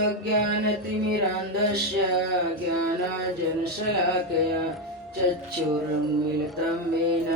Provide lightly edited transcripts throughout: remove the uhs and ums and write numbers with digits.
अज्ञानतिमिरान्धस्य ज्ञानाञ्जनशलाकया चक्षुरुन्मीलितं येन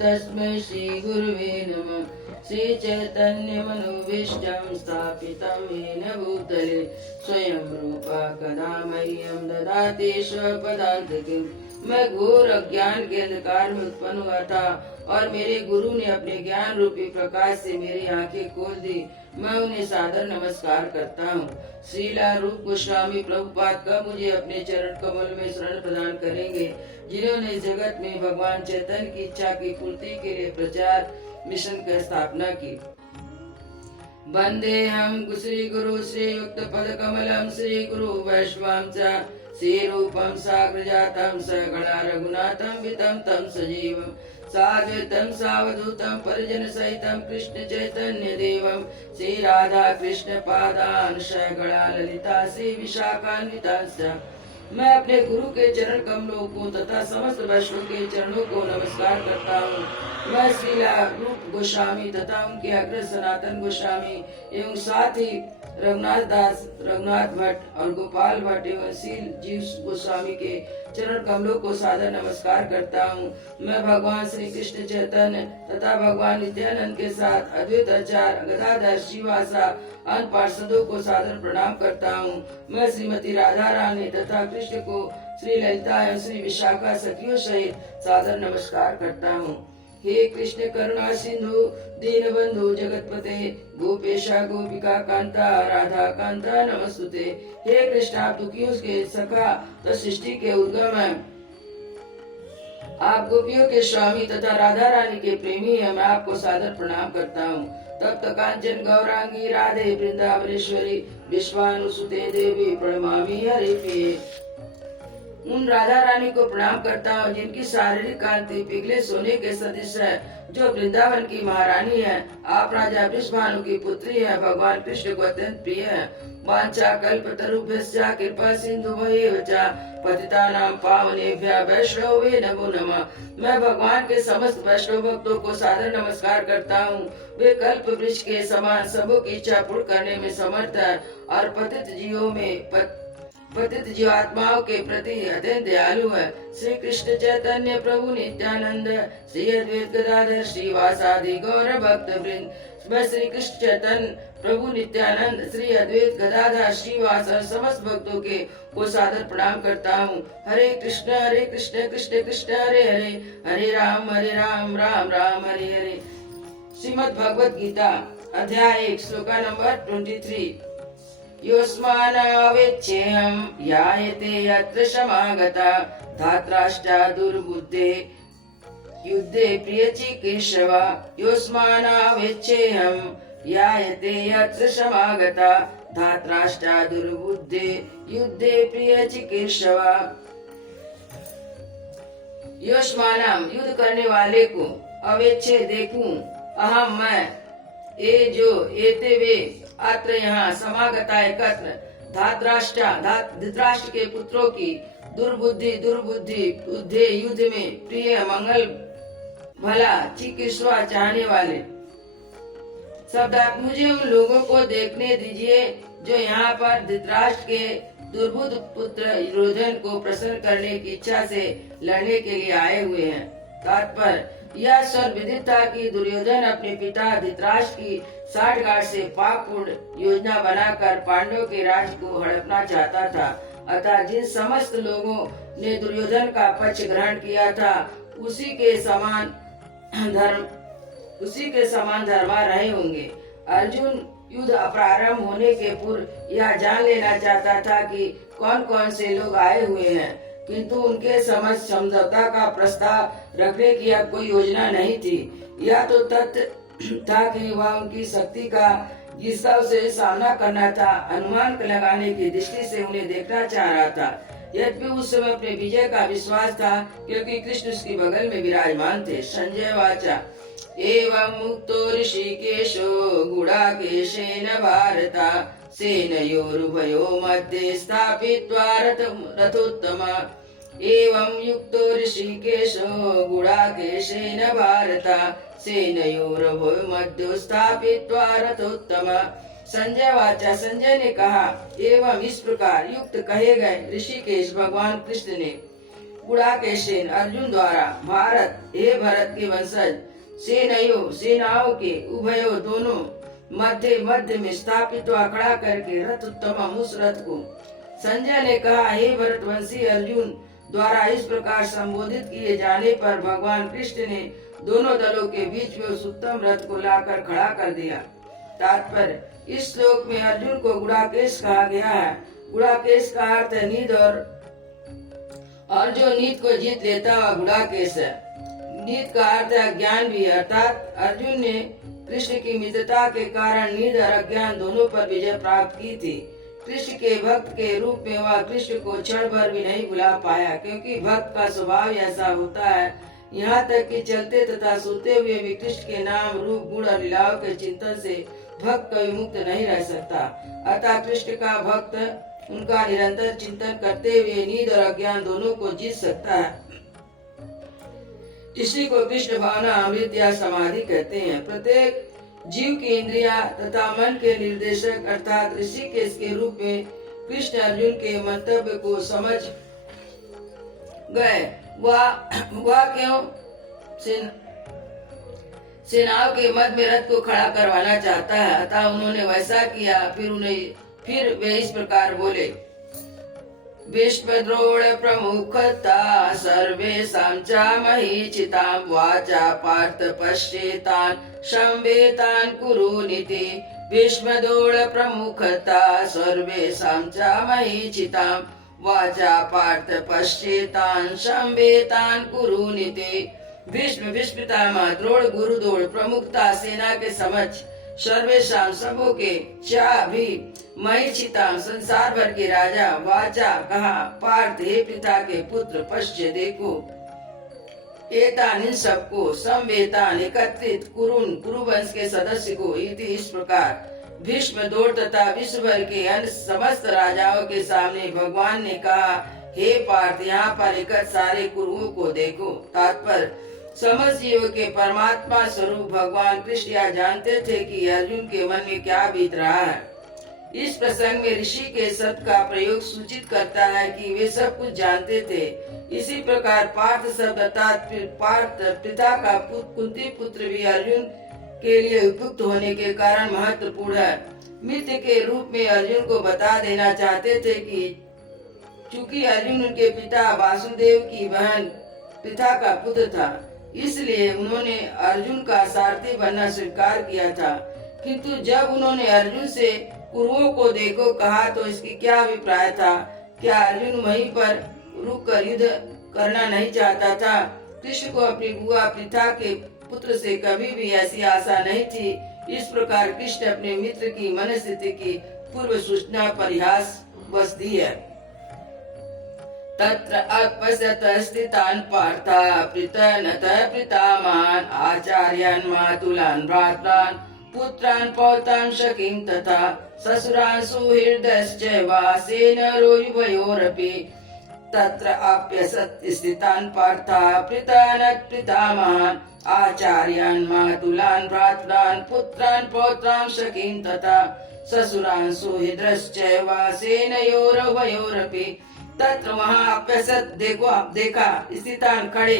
तस्मै श्रीगुरुवे नमः। श्रीचैतन्यमनोभीष्टं स्थापितं येन भूतले स्वयं रूपा कदा मह्यं ददाति स्वपदान्तिकम्। मैं घोर अज्ञान के अंधकार में उत्पन्न हुआ था और मेरे गुरु ने अपने ज्ञान रूपी प्रकाश से मेरी आंखें खोल दी। मैं उन्हें सादर नमस्कार करता हूँ। श्रीला रूप गोस्वामी प्रभुपाद कब मुझे अपने चरण कमल में शरण प्रदान करेंगे, जिन्होंने जगत में भगवान चैतन्य की इच्छा की पूर्ति के लिए प्रचार मिशन की स्थापना की। वंदे हम श्री गुरु श्री युक्त पद कमलम श्री गुरु वैष्णवं च श्री रूपम साग्र जातम सगणा रघुनाथम वितम तम सजीवम साद्वैतम सावधूतम परिजन सहितम कृष्ण चैतन्य देवम श्री राधा कृष्ण पादान सगणा ललिता श्री विशाखान्विताश्च। मैं अपने गुरु के चरण कमलों को तथा समस्त वैष्णव के चरणों को नमस्कार करता हूँ। मैं श्रीला रूप गोस्वामी तथा उनके अग्र सनातन गोस्वामी एवं साथ ही रघुनाथ दास, रघुनाथ भट्ट और गोपाल भट्ट एवं शील जीव गोस्वामी के चरण कमलों को सादर नमस्कार करता हूँ। मैं भगवान श्री कृष्ण चैतन्य तथा भगवान नित्यानंद के साथ अद्वैत आचार्य गदाधर श्रीवासा अन्य पार्षदों को सादर प्रणाम करता हूँ। मैं श्रीमती राधा रानी तथा कृष्ण को श्री ललिता एवं श्री विशाखा सखियों सहित सादर नमस्कार करता हूँ। हे कृष्ण करुणा सिंधु दीन बंधु जगतपते गोपेशा गोपिका कांता राधा कांता नमस्तुते। हे कृष्ण आप दुखियों के सखा तो सृष्टि के उद्गम है, आप गोपियों के स्वामी तथा राधा रानी के प्रेमी है। मैं आपको सादर प्रणाम करता हूँ। तप्त कांचन गौरांगी राधे वृंदावनेश्वरी विश्वानुसुते देवी प्रणमामि हरिप्रिये। उन राधा रानी को प्रणाम करता हूँ जिनकी शारीरिक कांति पिघले सोने के सदृश है, जो वृंदावन की महारानी है। आप राजा वृषभानु की पुत्री है, भगवान कृष्ण को अत्यंत प्रिय है। वांछा कल्पतरुभ्यश्च कृपा सिन्धुभ्येव च पतितानां पावनेभ्यः वैष्णवे नमो नमः। मैं भगवान के समस्त वैष्णव भक्तों को सादर नमस्कार करता हूँ। वे कल्प वृक्ष के समान सबों की इच्छा पूर्ण करने में समर्थ है और पतित जीवात्माओं के प्रति अत्यंत दयालु है। श्री कृष्ण चैतन्य प्रभु नित्यानंद श्री अद्वैत गदाधर श्रीवासादि गौर भक्त वृंद। मैं श्री कृष्ण चैतन्य प्रभु नित्यानंद श्री अद्वैत गदाधर श्रीवास समस्त भक्तों के को सादर प्रणाम करता हूँ। हरे कृष्ण कृष्ण कृष्ण हरे हरे, हरे राम राम राम हरे हरे। श्रीमद् भगवद गीता अध्याय 1 श्लोका नंबर 23। योस्मानावेच्छेहं यायते यत्र समागता धात्राष्टा दुर्बुद्धे युद्धे प्रियचिकीर्षवा। योस्मानावेच्छेहं यायते यत्र समागता धात्राष्टा दुर्बुद्धे युद्धे प्रियचिकीर्षवा। योस्मानाम युद्ध करने वाले को, अवेच्छे देखूं, अहम मैं, ए जो, एते वे, अत्र यहाँ, समागता एकत्र, धृतराष्ट्र के पुत्रों की, दुर्बुद्धि युद्धे युद्ध में, प्रिय मंगल भला, चिकित्सा चाहने वाले। शब्दार्थ मुझे उन लोगों को देखने दीजिए जो यहाँ पर धृतराष्ट्र के दुर्बुद्ध पुत्र दुर्योधन को प्रसन्न करने की इच्छा से लड़ने के लिए आए हुए हैं। तात्पर्य यह सर्वविदित था कि दुर्योधन अपने पिता धृतराष्ट्र की साठगांठ से पापपूर्ण योजना बनाकर पांडवों के राज्य को हड़पना चाहता था। अतः जिन समस्त लोगों ने दुर्योधन का पक्ष ग्रहण किया था उसी के समान धर्मा रहे होंगे। अर्जुन युद्ध प्रारंभ होने के पूर्व यह जान लेना चाहता था कि कौन कौन से लोग आए हुए हैं, किंतु उनके समझ समझौता का प्रस्ताव रखने की अब कोई योजना नहीं थी। यह तो तथ्य था कि वह उनकी शक्ति का जिसका उसे सामना करना था, अनुमान लगाने की दृष्टि से उन्हें देखना चाह रहा था। यद्यपि उस समय अपने विजय का विश्वास था, क्योंकि कृष्ण उसके बगल में विराजमान थे। संजय वाचा एवं मुक्तो ऋषिकेशो गुडाकेशेन भारता सेनयोरुभयो मध्ये स्थापित्वा रथोत्तमा। एवं युक्तो ऋषिकेशो गुडाकेशेन भारता सेनयोरुभयो मध्ये स्थापित्वा रथोत्तमा। संजय वाचा, संजय ने कहा, एवं इस प्रकार युक्त कहे गए ऋषिकेश भगवान कृष्ण ने गुड़ाकेशन अर्जुन द्वारा भारत, हे भरत के वंशज, सेनाओं के उभयो दोनों मध्य में स्थापित खड़ा करके रथ उत्तम उस रथ को। संजय ने कहा, हे भरतवंशी अर्जुन द्वारा इस प्रकार संबोधित किए जाने पर भगवान कृष्ण ने दोनों दलों के बीच में उस उत्तम रथ को लाकर खड़ा कर दिया। तात्पर्य, इस श्लोक में अर्जुन को गुड़ाकेश कहा गया है। गुड़ाकेश का अर्थ है नींद, और जो नींद को जीत लेता हुआ गुड़ाकेश है। नींद का अर्थ है ज्ञान भी, अर्थात अर्जुन ने कृष्ण की मित्रता के कारण नींद और अज्ञान दोनों पर विजय प्राप्त की थी। कृष्ण के भक्त के रूप में वह कृष्ण को क्षण भर भी नहीं भुला पाया, क्योंकि भक्त का स्वभाव ऐसा होता है, यहाँ तक कि चलते तथा सोते हुए भी कृष्ण के नाम, रूप, गुण और लीलाओं के चिंतन से भक्त कभी मुक्त नहीं रह सकता। अतः कृष्ण का भक्त उनका निरंतर चिंतन करते हुए नींद और अज्ञान दोनों को जीत सकता है। इसी को कृष्ण भावना अमृत या समाधि कहते हैं। प्रत्येक जीव की इंद्रिया तथा मन के निर्देशक अर्थात ऋषिकेश के रूप में कृष्ण अर्जुन के मंतव्य को समझ गए। वह क्यों सेनाओं के मध्य में रथ को खड़ा करवाना चाहता है, अतः उन्होंने वैसा किया। फिर वे इस प्रकार बोले, विश्वद्रोण प्रमुखता सर्वेषां च महीचितां वाचा पार्थ पश्येतान् संवेतान् कुरु नीति। विश्वद्रोण प्रमुखता सर्वेषां च महीचितां वाचा पार्थ पश्येतान् संवेतान् कुरु नीति। भीष्म पितामह, द्रोण गुरु द्रोण प्रमुखता सेना के समक्ष, सर्वेशाम सबों के, चा भी, महीचिताम संसार भर के राजा, वाचा कहा, पार्थ हे पिता के पुत्र, पश्य देखो, एतान इन सबको, संवेतान एकत्रित, कुरु वंश के सदस्य को, इति इस प्रकार भीष्म द्रोण तथा विश्व भर के अन्य समस्त राजाओं के सामने भगवान ने कहा, हे पार्थ यहाँ पर एकत्र सारे कुरुओं को देखो। तात्पर्य, समस्त जीवों के परमात्मा स्वरूप भगवान कृष्ण यह जानते थे कि अर्जुन के मन में क्या बीत रहा है। इस प्रसंग में ऋषि के शब्द का प्रयोग सूचित करता है कि वे सब कुछ जानते थे। इसी प्रकार पार्थ शब्द अर्थात पार्थ पिता का कुंती पुत्र भी अर्जुन के लिए उपयुक्त होने के कारण महत्वपूर्ण है। मित्र के रूप में अर्जुन को बता देना चाहते थे कि चूंकि अर्जुन उनके पिता वासुदेव की बहन पिता का पुत्र था, इसलिए उन्होंने अर्जुन का सारथी बनना स्वीकार किया था। किंतु जब उन्होंने अर्जुन से कुरुओं को देखो कहा तो इसकी क्या अभिप्राय था? क्या अर्जुन वहीं पर रुककर युद्ध करना नहीं चाहता था? कृष्ण को अपनी बुआ पिता के पुत्र से कभी भी ऐसी आशा नहीं थी। इस प्रकार कृष्ण अपने मित्र की मनस्थिति की पूर्व सूचना परिहास बस दी है। तत्र अपश्यत स्थितान् पार्था पितरनतः पितामहान् आचार्यान् मातुलान् भ्रात्रान् पुत्रान् पौत्रान् सखीन् तथा ससुरान् सुहृदश्च वासेनरोयुभयोरपि। तत्र अपश्यत स्थितान् पार्था पितरनतः पितामहान् आचार्यान् मातुलान् भ्रात्रान् पुत्रान् पौत्रान् सखीन् तथा ससुरान् सुहृदश्च वासेनयोरुभयोरपि। तत्र वहाँ अपश्यत देखा स्थितान खड़े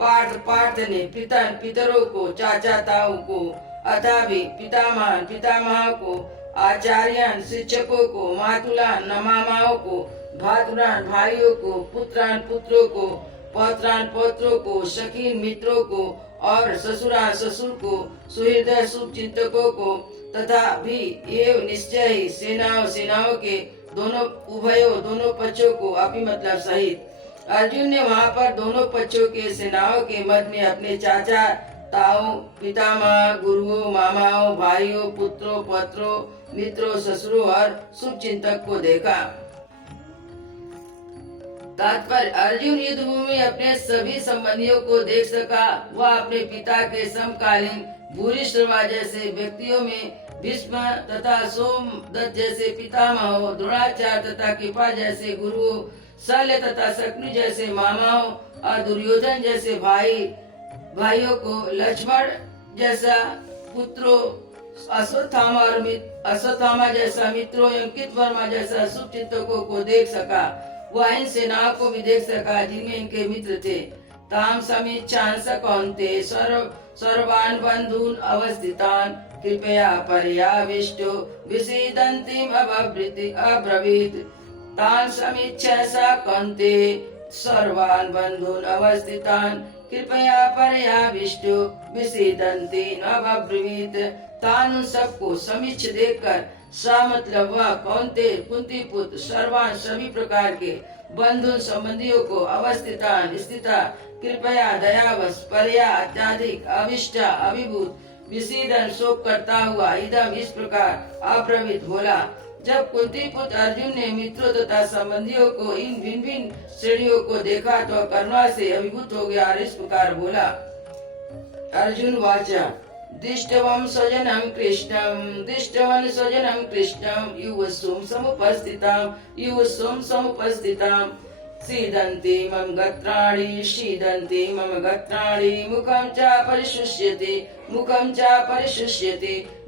पार्थ ने पितरों को, चाचा ताऊ को, अथा भी पितामह को, आचार्यान शिक्षकों को, मातुलान मामाओं को, भातुरान भाइयों को, पुत्रान पुत्रों को, पौत्रान पौत्रों को, सखीन मित्रों को और ससुरान ससुर को, सुहृदय शुभ चिंतकों को तथा भी एवं निश्चय ही सेनाओं के दोनों पक्षों को अपनी मतलब सहित। अर्जुन ने वहाँ पर दोनों पक्षों के सेनाओं के मध्य में अपने चाचा ताऊ, पितामह, गुरुओं, मामाओं, भाइयों, पुत्रों, पौत्रों, मित्रों, ससुरों और शुभ चिंतक को देखा। तात्पर्य, अर्जुन युद्ध भूमि अपने सभी संबंधियों को देख सका। वह अपने पिता के समकालीन भूरिश्रवा जैसे व्यक्तियों में भीष्म तथा सोमदत्त जैसे पितामहों, द्रोणाचार्य तथा कृपा जैसे गुरुओं, शल्य तथा शकुनि जैसे मामाओं और दुर्योधन जैसे भाइयों को, लक्ष्मण जैसा पुत्रों, अश्वत्थामा जैसा मित्रों एवं अंकित वर्मा जैसा शुभ चिंतकों को देख सका। वह इन सेनाओं को भी देख सका जिनमें इनके मित्र थे। ताम समीक्षांस कौन्ते सर्वान् बंधून् अवस्थितान् कृपया पर्याविष्टो विसीदन्तीम् अब्रवीत्। तान् समीक्ष्य स कौन्ते सर्वान् बंधून् अवस्थितान् कृपया पर्याविष्टो विसीदन्तीम् अब्रवीत्। तान उन सबको समीक्ष देखकर सा मतलब वह कौन्ते कुंती पुत्र सर्वान सभी प्रकार के बंधु संबंधियों को अवस्थितान स्थिता कृपया दयावश पर्या अत्याधिक अविष्टा अभिभूत विसीदन शोक करता हुआ इदम इस प्रकार अप्रवित बोला। जब कुंती पुत्र अर्जुन ने मित्रों तथा संबंधियों को इन भिन्न भिन्न श्रेणियों को देखा तो करुणा से अभिभूत हो गया और इस प्रकार बोला। अर्जुन वाचा दिष्टवं स्वजनं कृष्णं युवस्सुं समुपस्थितां सीदन्ति मम गत्राणि मुखं च परिशुष्यति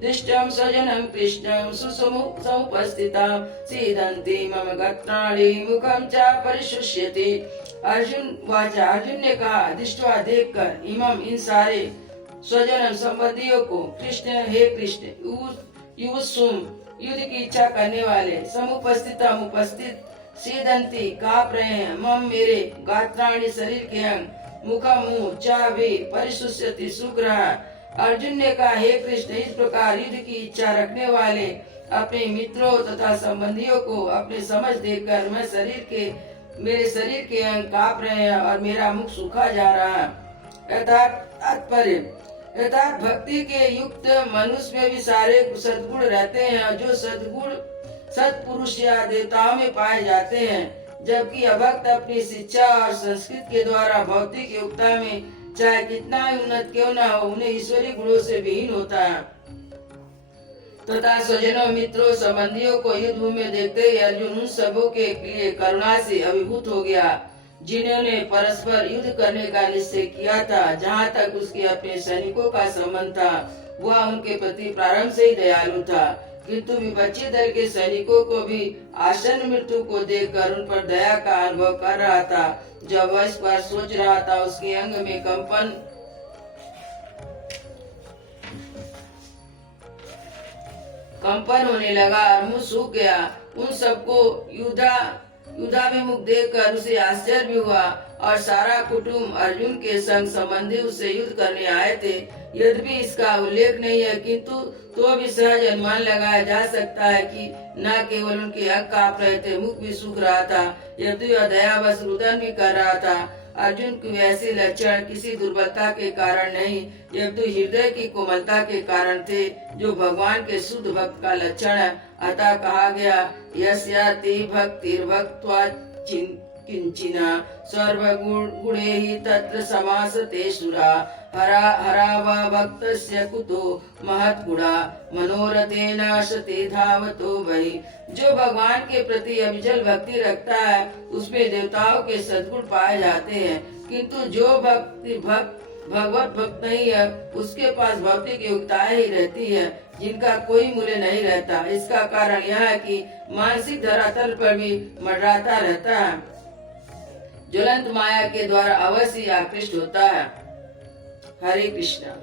दिष्टं स्वजनं कृष्णं समुपस्थितां सीदन्ति मम गत्राणि मुखं च परिशुष्यति। अर्जुन वाचा अर्जुन ने कहा दृष्ट्वा देखकर इमम इन सारे स्वजन संबंधियों को कृष्ण हे कृष्ण युवसुम युद्ध की इच्छा करने वाले समुपस्थितम उपस्थित सीदंती कांप रहे हैं मम मेरे गात्राणी शरीर के अंग मुखम मुंह चा वे परिशुष्यति सूख रहा। अर्जुन ने कहा हे कृष्ण इस प्रकार युद्ध की इच्छा रखने वाले अपने मित्रों तथा संबंधियों को अपने समझ देखकर मेरे शरीर के अंग कांप रहे हैं और मेरा मुख सूखा जा रहा है। अर्थात भक्ति के युक्त मनुष्य में भी सारे सद्गुण रहते हैं जो सत्पुरुष या देवताओं में पाए जाते हैं, जबकि अभक्त अपनी शिक्षा और संस्कृत के द्वारा भौतिक योग्यता में चाहे कितना ही उन्नत क्यों न हो उन्हें ईश्वरीय गुणों से विहीन होता है। तथा स्वजनों मित्रों संबंधियों को युद्ध भूमि में देखते ही अर्जुन उन सबों के लिए करुणा से अभिभूत हो गया जिन्होंने परस्पर युद्ध करने का निश्चय किया था। जहाँ तक उसके अपने सैनिकों का संबंध था वह उनके प्रति प्रारंभ से ही दयालु था, किंतु विपक्षी दल के सैनिकों को भी आसन्न मृत्यु को देखकर उन पर दया का अनुभव कर रहा था। जब वह इस पर सोच रहा था उसके अंग में कंपन होने लगा और मुंह सूख गया। उन सबको युद्धाभिमुख देखकर उसे आश्चर्य भी हुआ और सारा कुटुंब अर्जुन के संग संबंधी उससे युद्ध करने आए थे। यद्यपि इसका उल्लेख नहीं है किंतु तो भी सहज अनुमान लगाया जा सकता है कि न केवल उनके अंग कांप रहे थे मुख भी सूख रहा था, यद्यपि वह दयावश रुदन भी कर रहा था। अर्जुन के ऐसे लक्षण किसी दुर्बलता के कारण नहीं यद्यपि हृदय की कोमलता के कारण थे जो भगवान के शुद्ध भक्त का लक्षण है। अतः कहा गया यस्याति भक्तिर्भक्त्वा किंचिना सर्वगुणे ही तत्र समासते सुरा हरा वा भक्तस्य कुतो महत्गुणा मनोरथेन सते धावतो वही। जो भगवान के प्रति अविचल भक्ति रखता है उसमें देवताओं के सद्गुण पाए जाते हैं, किंतु जो भगवत भक्त नहीं है उसके पास भौतिक योग्यताएं ही रहती है जिनका कोई मूल्य नहीं रहता। इसका कारण यह है कि मानसिक धरातल पर भी मंडराता रहता है, ज्वलंत माया के द्वारा अवश्य आकृष्ट होता है। हरे कृष्णा।